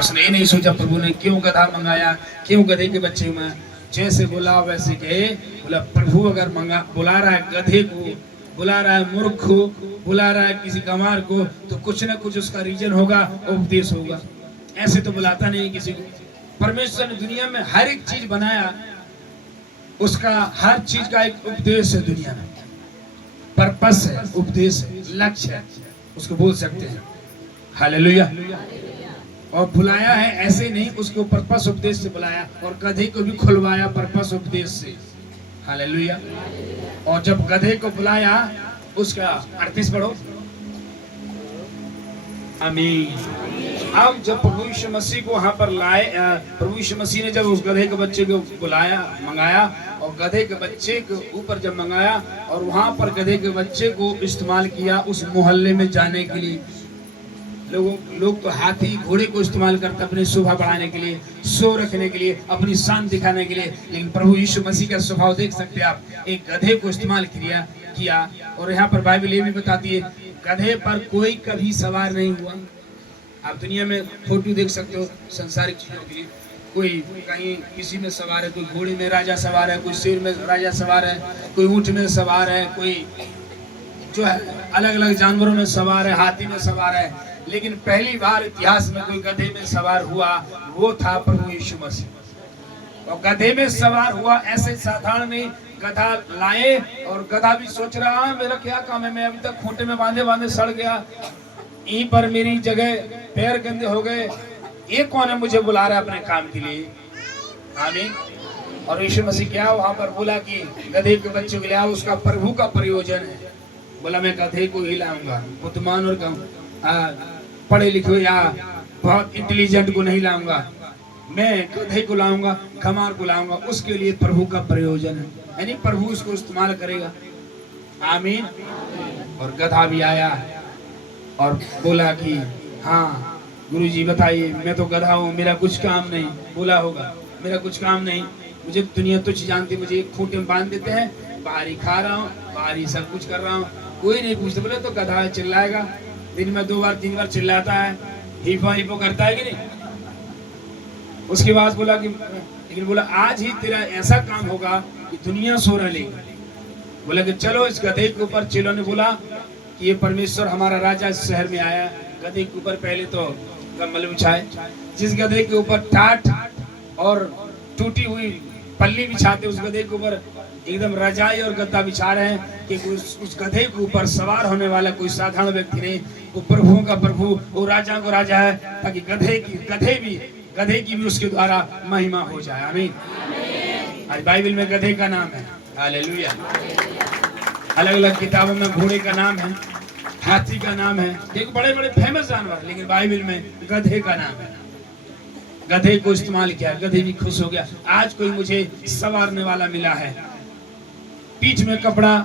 उसने ये नहीं सोचा प्रभु ने क्यों गधा मंगाया, क्यों गधे के बच्चे में। जैसे बोला वैसे कहे। बोला प्रभु अगर बुला रहा है गधे को, बुला रहा है मूर्ख को, बुला रहा है किसी गंवार को, तो कुछ ना कुछ उसका रीजन होगा, उपदेश होगा। ऐसे तो बुलाता नहीं किसी को। परमेश्वर ने दुनिया में हर एक चीज बनाया, उसका हर चीज का एक उपदेश है। दुनिया में पर्पस है, उपदेश है, लक्ष्य है, उसको बोल सकते हैं। हालेलुया। और बुलाया है ऐसे नहीं, उसको पर्पस उपदेश से बुलाया। और गधे को भी खुलवाया पर्पस उपदेश से। हालेलुया। और जब गधे को बुलाया, उसका 38 पढ़ो। आमीन। अब जब प्रभु यीशु मसीह को वहां पर लाए, प्रभु यीशु मसीह ने जब उस गधे के बच्चे को बुलाया, मंगाया, और गधे के बच्चे के ऊपर जब मंगाया, और वहां पर गधे के बच्चे को इस्तेमाल किया उस मोहल्ले में जाने के लिए। लोग तो हाथी घोड़े को इस्तेमाल करते अपनी शोभा बढ़ाने के लिए, शो रखने के लिए, अपनी शान दिखाने के लिए। लेकिन प्रभु यीशु मसीह का स्वभाव देख सकते हैं आप, एक गधे को इस्तेमाल किया। और यहाँ पर बाइबल ये भी बताती है, गधे पर कोई कभी सवार नहीं हुआ। आप दुनिया में फोटो देख सकते हो संसारिक चीजों की, कोई कहीं किसी में सवार है, कोई घोड़े में राजा सवार है, कोई शेर में राजा सवार है, कोई ऊंट में सवार है, कोई जो है अलग अलग जानवरों में सवार है, हाथी में सवार है। लेकिन पहली बार इतिहास में कोई गधे में सवार हुआ, वो था प्रभु यीशु मसीह। और गधे में सवार हुआ ऐसे साधारण नहीं, गधा लाए, और गधा भी सोच रहा है मेरा क्या काम है, मैं अभी तक खूंटे में बांधे बांधे सड़ गया, यहीं पर मेरी जगह पैर गंदे हो गए, ये कौन है मुझे बुला रहा है अपने काम के लिए। आमीन। और यीशु मसीह क्या वहां पर बोला कि गधे के बच्चे को लिया, उसका प्रभु का प्रयोजन है। बोला मैं गधे को ही लाऊंगा, बुद्धिमान और पढ़े लिखे या बहुत इंटेलिजेंट को नहीं लाऊंगा, मैं गधे को लाऊंगा, खमार को लाऊंगा। उसके लिए प्रभु का प्रयोजन है, यानी प्रभु उसको इस्तेमाल करेगा। आमीन। और गधा भी आया और बोला कि हाँ गुरुजी बताइए, मैं तो गधा हूँ, मेरा कुछ काम नहीं। बोला होगा मेरा कुछ काम नहीं, मुझे दुनिया तुझ जानती, मुझे एक खूंटे में बांध देते हैं, बाहर ही खा रहा हूँ, बाहर ही सब कुछ कर रहा हूँ, कोई नहीं पूछता। बोले तो गधा चिल्लाएगा, दिन में 2 बार 3 बार चिल्लाता है, हिपो करता है कि नहीं। उसके बाद बोला कि लेकिन बोला आज ही तेरा ऐसा काम होगा कि दुनिया सो रही। बोला कि चलो इस गधे के ऊपर। चेलों ने बोला कि ये परमेश्वर हमारा राजा इस शहर में आया। गधे के ऊपर पहले तो कम्बल बिछाए, जिस गधे के ऊपर टाट और टूटी हुई पल्ली बिछाते, उस गधे के ऊपर एकदम रजाई और गद्दा बिछा रहे हैं कि उस गधे के ऊपर सवार होने वाला कोई साधारण व्यक्ति नहीं, वो प्रभुओं का प्रभु, वो राजा को राजा है, ताकि गधे की भी उसके द्वारा महिमा हो जाए। आमीन। आज बाइबल में गधे का नाम है। हालेलुया। अलग अलग किताबों में घोड़े का नाम है, हाथी का नाम है, एक बड़े बड़े फेमस जानवर, लेकिन बाइबल में गधे का नाम है। गधे को इस्तेमाल किया, गधे भी खुश हो गया। आज कोई मुझे सवारने वाला मिला है। पीठ में कपड़ा,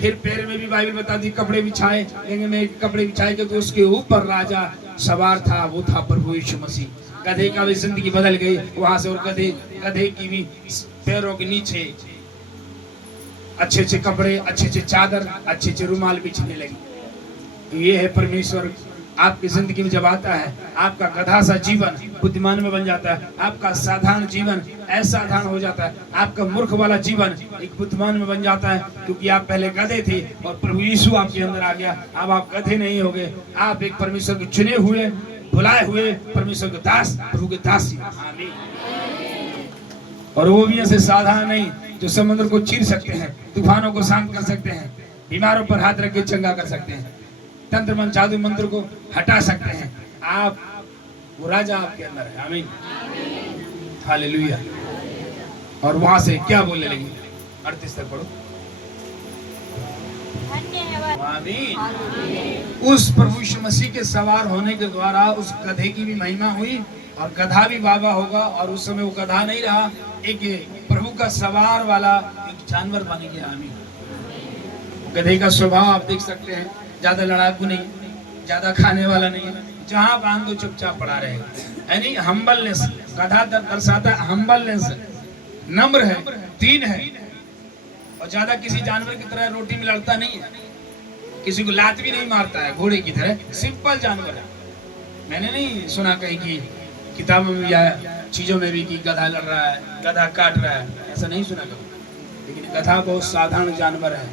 फिर पैर में भी बाइबल बताती कपड़े बिछाए, लेकिन मैं कपड़े बिछाए क्योंकि उसके ऊपर राजा सवार था, वो था प्रभु यीशु मसीह। गधे का भी जिंदगी बदल गई वहां से। और गधे की भी पैरों के नीचे अच्छे अच्छे कपड़े, अच्छे अच्छे चादर, अच्छे अच्छे रुमाल बिछने लगे। ये है परमेश्वर आपकी जिंदगी में जब आता है, आपका गधा सा जीवन बुद्धिमान में बन जाता है, आपका साधारण जीवन असाधारण हो जाता है, आपका मूर्ख वाला जीवन एक बुद्धिमान में बन जाता है, क्योंकि आप पहले गधे थे और प्रभु यीशु आपके अंदर आ गया। अब आप गधे नहीं हो गए, आप एक परमेश्वर के चुने हुए, बुलाए हुए परमेश्वर के दास, प्रभु के दासी। आमीन। और वो भी ऐसे साधारण नहीं जो समुद्र को चीर सकते हैं, तूफानों को शांत कर सकते हैं, बीमारों पर हाथ रख के चंगा कर सकते हैं, तंत्र मंत्र जादू मंत्र को हटा सकते हैं। आप वो राजा आपके अंदर है। आमीन। हालेलुया। और वहां से क्या बोलने लगी, 38 तक पढ़ो। आमीन। उस प्रभु यीशु मसीह के सवार होने के द्वारा उस गधे की भी महिमा हुई और गधा भी बाबा होगा। और उस समय वो गधा नहीं रहा, एक प्रभु का सवार वाला एक जानवर बन गया। आमीन। गधे का स्वभाव आप देख सकते हैं, ज्यादा लड़ाकू नहीं, ज्यादा खाने वाला नहीं, जहां बांध दो चुपचाप पड़ा रहेगा, यानी हम्बलनेस। गधा दर्शाता है हम्बलनेस, नम्र है, दीन है, और ज्यादा किसी जानवर की तरह रोटी में लड़ता नहीं है, किसी को लात भी नहीं मारता है घोड़े की तरह, सिंपल जानवर है। मैंने नहीं सुना कहीं कि किताबों में या चीजों में भी कि गधा लड़ रहा है, गधा काट रहा है, ऐसा नहीं सुना कभी। लेकिन गधा बहुत साधारण जानवर है,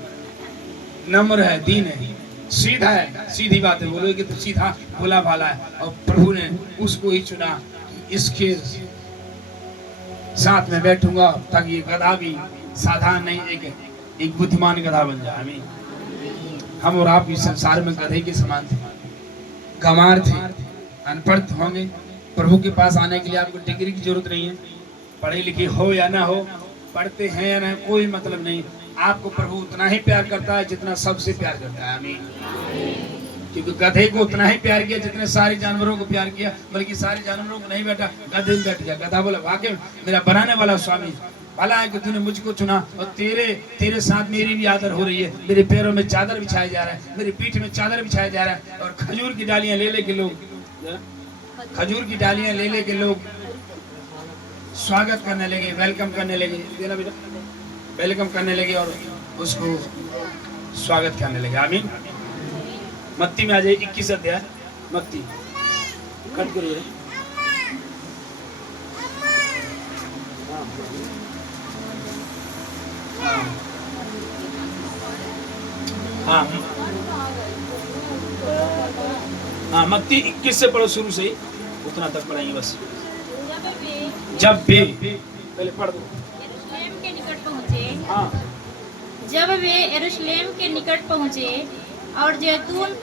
नम्र है, दीन है, सीधा है, सीधी बात है, बोलोगे कि तो सीधा भोला भाला है। और प्रभु ने उसको ही चुना, इसके साथ में बैठूंगा ताकि ये गधा भी साधारण नहीं, एक बुद्धिमान गधा बन जाए। आमीन। हम और आप भी संसार में गधे के समान थे, गंवार थे, अनपढ़ होंगे। प्रभु के पास आने के लिए आपको डिग्री की जरूरत नहीं है, पढ़े लिखे हो या ना हो, पढ़ते हैं या ना, कोई मतलब नहीं। आपको प्रभु उतना ही प्यार करता है जितना सबसे प्यार करता है। आमीन। क्योंकि गधे को उतना ही प्यार किया जितने सारे जानवरों को प्यार किया, बल्कि सारे जानवरों को नहीं बैठा, गधे में बैठ गया। गधा बोला वाकई मेरा बनाने वाला स्वामी भला है कि तूने मुझको चुना, और तेरे साथ मेरी भी आदर हो रही है। मेरे पैरों में चादर बिछाया जा रहा है, मेरी पीठ में चादर बिछाया जा रहा है, और खजूर की डालियां ले लेके लोग स्वागत करने लगे, वेलकम करने लगे, देना बेटा, वेलकम करने लगे और उसको स्वागत करने लगे। आमीन। मत्ती में आ जाए 21 अध्याय, मत्ती कट करिए। हाँ हाँ, मत्ती 21 से पढ़ो, शुरू से ही उतना तक पढ़ेंगे बस। जब वे पहले पढ़ दो। यरूशलेम के निकट पहुँचे। हाँ। जब वे यरूशलेम के निकट पहुँचे और जैतून